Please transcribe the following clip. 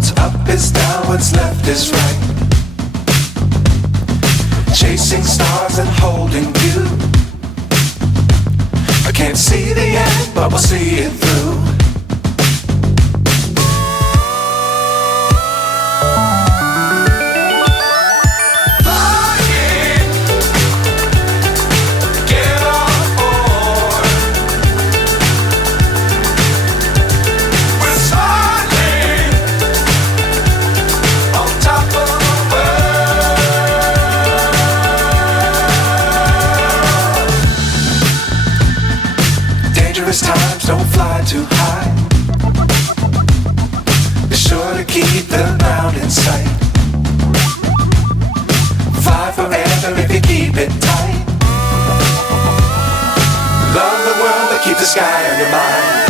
What's up is down, what's left is right. Chasing stars and holding you. I can't see the end, but we'll see it through. Times don't fly too high. Be sure to keep the ground in sight. Fly forever if you keep it tight. Love the world but keep the sky on your mind.